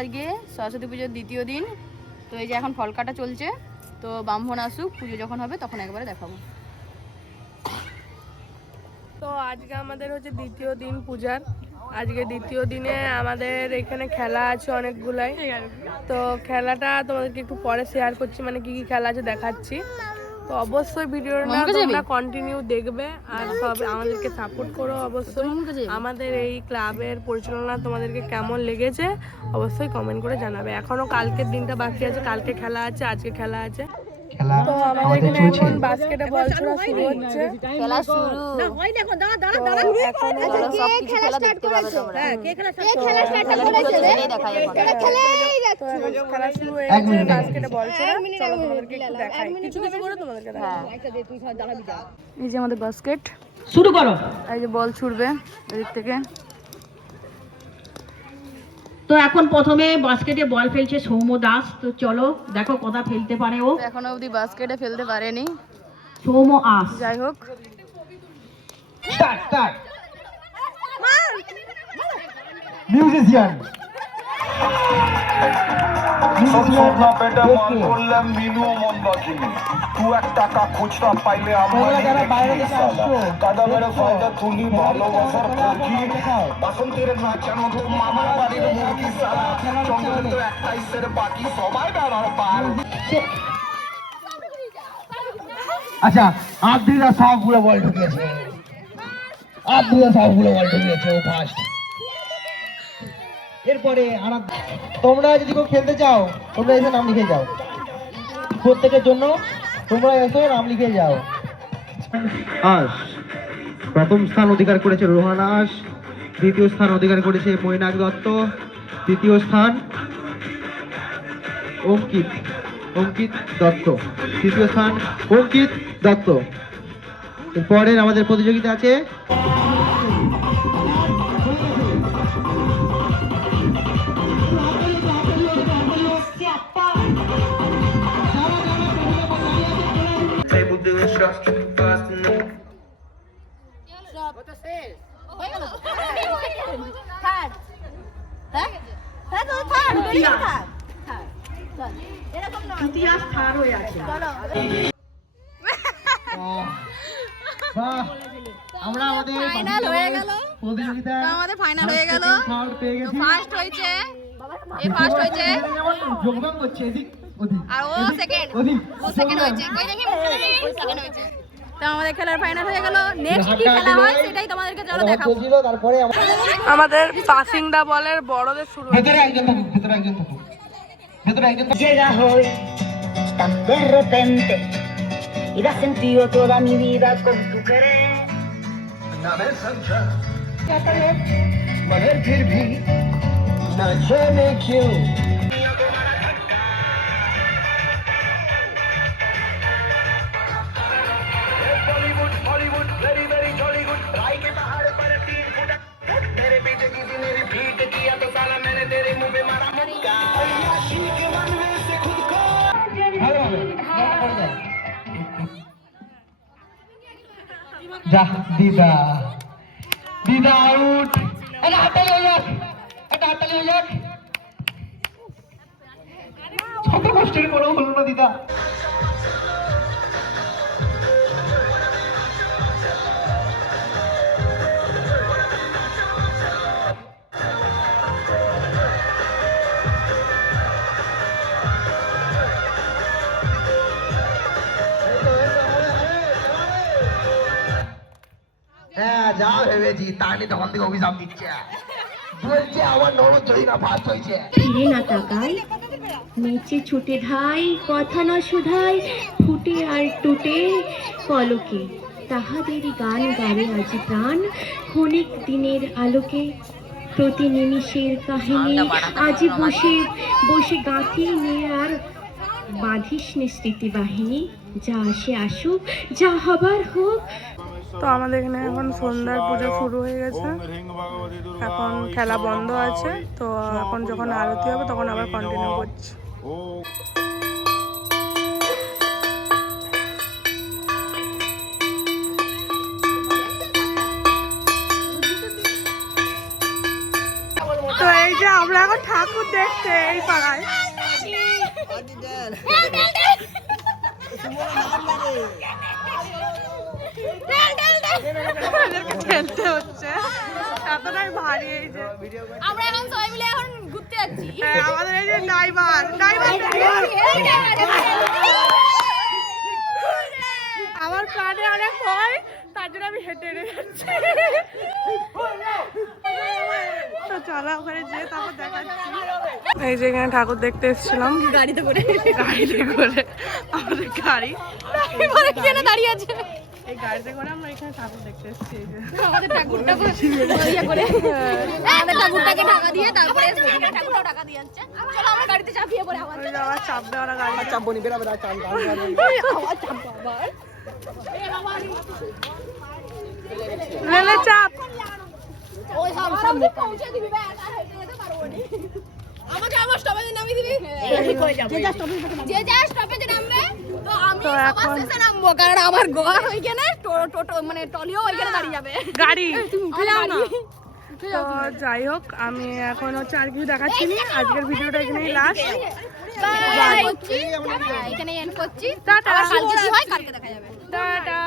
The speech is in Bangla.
আজকে সরস্বতী পুজোর দ্বিতীয় দিন। তো এই যে এখন ফল কাটা চলছে, তো ব্রাহ্মণ আসুক, পুজো যখন হবে তখন একবারে দেখাবো। তো আজকে আমাদের হচ্ছে দ্বিতীয় দিন পূজার। আজকে দ্বিতীয় দিনে আমাদের এখানে খেলা আছে অনেকগুলাই। তো খেলাটা তোমাদেরকে একটু পরে শেয়ার করছি, মানে কি কি খেলা আছে দেখাচ্ছি। তো অবশ্যই ভিডিওটা তোমরা কন্টিনিউ দেখবে আর সব আমাদেরকে সাপোর্ট করো অবশ্যই। আমাদের এই ক্লাবের পরিচালনা তোমাদেরকে কেমন লেগেছে অবশ্যই কমেন্ট করে জানাবে। এখনো কালকের দিনটা বাকি আছে, কালকে খেলা আছে, আজকে খেলা আছে। তো আমাদের এখানে এখন বাস্কেটে বল ছোড়া শুরু হচ্ছে। খেলা শুরু না হয়নি এখন, দাঁড়া দাঁড়া দাঁড়া। এখন সব কিছু খেলা দেখতে পাবে তোমরা। হ্যাঁ, কে খেলা স্টার্ট করেছে দেখাই এখন। খেলা শুরু হয়ে গেছে, বাস্কেটে বল ছোড়া। চলো তোমাদেরকে একটু দেখাই, কিছু কিছু করে তোমাদেরকে দেখাই। এই যে আমাদের বাস্কেট শুরু করো। এই যে বল ছুড়বে এদিক থেকে। তো এখন প্রথমে বাস্কেটে বল ফেলছে সৌম্য দাস। তো চলো দেখো কথা ফেলতে পারে ও। এখনো অবধি বাস্কেটে ফেলতে পারেনি সৌম্য আস। যাই হোক, স্টার্ট স্টার্ট মিউজিশিয়ান সোনা পেটে মান করলাম মিনু মন্দাকিনী তু এক টাকা খুচরা পাইলে আমার কাদা মেরে ফায়দা তুলি ভালোবাসার ফকি বাসন্তের নাচানো তো মামার বাড়ির মুরগি সালা জঙ্গলে তো একটাই সের বাকি সবাই বেড়ার পার। আচ্ছা আব্দুল্লাহ সবগুলো বল ঢুকিয়েছে, আব্দুল্লাহ সবগুলো বল ঢুকিয়েছে ও ফার্স্ট। এরপরে তোমরা যদি কেউ খেলতে চাও তোমরা এসে নাম লিখে যাও, প্রত্যেকের জন্য তোমরা এসে নাম লিখে যাও। আশ প্রথম স্থান অধিকার করেছে রোহান আশ, দ্বিতীয় স্থান অধিকার করেছে মৈনাক দত্ত, তৃতীয় স্থান অঙ্কিত দত্ত, তৃতীয় স্থান অঙ্কিত দত্ত। এরপরে আমাদের প্রতিযোগিতা আছে আমরা আমাদের ফাইনাল হয়ে গেল, আমাদের ফাইনাল হয়ে গেল। ফার্স্ট হয়েছে, এই ফার্স্ট হয়েছে যোগদান করছে এদিক ওদিক, আর ও সেকেন্ড, ও সেকেন্ড হয়েছে। কই দেখি সেকেন্ড হয়েছে। তো আমাদের খেলার ফাইনাল হয়ে গেল। নেক্সট কি খেলা হয় সেটাই তোমাদেরকে চলো দেখাবো। তারপরে আমাদের পাসিং দা বলের বড়দের শুরু হচ্ছে। ভেতরে একজন থাকুক, ভেতরে একজন থাকুক, ভেতরে একজন থাকুক। Llega hoy tan de repente y da sentido toda mi vida con tu querer. না রে সঞ্জয় मगर फिर भी न जाने क्यों Bollywood Hollywood very very Jollywood राय के पहाड़ पर 3 फुट मेरे पीछे किसी ने रिपीट किया तो साला मैंने तेरे मुंह पे मारा मुक्का अय्याशी के मन में से खुद को जा दीदा दीदा आउट। এটা হাততালি হয়ে যাক, এটা হাততালি হয়ে যাক। ছোট কষ্টের পরেও হলো না দিদা। হ্যাঁ যা ভেবেছি তা নিয়ে তখন থেকে অভিশাপ দিচ্ছে, বলছে আমার নরদ জয়ীরা ফার্স্ট হয়েছে। ফিরে না তাকাই নিচে ছুটে ধাই, কথা না শোধাই ফুটে আর টুটে পলকে, তাহাদেরই গান গারে আজ প্রাণ ক্ষণিক দিনের আলোকে। প্রতি নিমিষের কাহিনী আজ বসে বসে গাঁথি নিয়ে আর বাঁধিস নে স্মৃতি বাহিনী, যা আসে আসুক যা হবার হোক। তো আমাদের এখানে এখন সন্ধ্যার পুজো শুরু হয়ে গেছে, এখন খেলা বন্ধ আছে। তো এখন যখন আরতি হবে তখন আবার কন্টিনিউ করছি। তো এই যে আমরা এখন ঠাকুর দেখতে এই পাড়ায়। খেলতে হচ্ছে, এতটাই ভারী এই যে। আমরা এখন সবাই মিলে এখন ঘুরতে যাচ্ছি। হ্যাঁ, আমাদের এই যে ড্রাইভার আমার প্রাণে অনেক ভয়, তার জন্য আমি হেঁটে হেঁটে যাচ্ছি। তো চলো ওখানে যেয়ে তারপর দেখাচ্ছি। এই যে এখানে ঠাকুর দেখতে এসেছিলাম গাড়িতে করে আমাদের গাড়ি বলে কি না দাঁড়িয়ে আছে। এই গাড়িতে করে আমরা এখানে ঠাকুর দেখতে এসেছি। এই যে আমাদের ঠাকুরটা ইয়ে করে আমাদের ঠাকুরটাকে ঢাকা দিয়ে তারপরে ঠাকুরটাও ঢাকা দিয়ে যাচ্ছে। চলো আমরা গাড়িতে চাপিয়ে পড়ে আবার ওই যে আমার চাপ দেওয়ার গাড়ি চাপবো নি বেরাবে চাপ আবার চাপবো আবার। লেলে চাপ। ওই সামনে পৌঁছে দিবি বে, আর হেঁটে যেতে পারবো না। আমাকে আমার স্টপেজে নামিয়ে দিবি। যে যা স্টপেজে নামবে তো আমি তো সবার এখন- শেষে নামবো, কারণ আমার ঘর ওইখানে, টোটো মানে টলিও ওইখানে দাঁড়িয়ে যাবে। গাড়ি তুমি উঠে যাও না। তো যাই হোক, আমি এখন হচ্ছে আর কিছু দেখাচ্ছি না। আজকের ভিডিওটা এখানেই লাস্ট। এখানে এন্ড করছি। টাটা। আবার কালকে কি হয় কালকে দেখা যাবে। টাটা।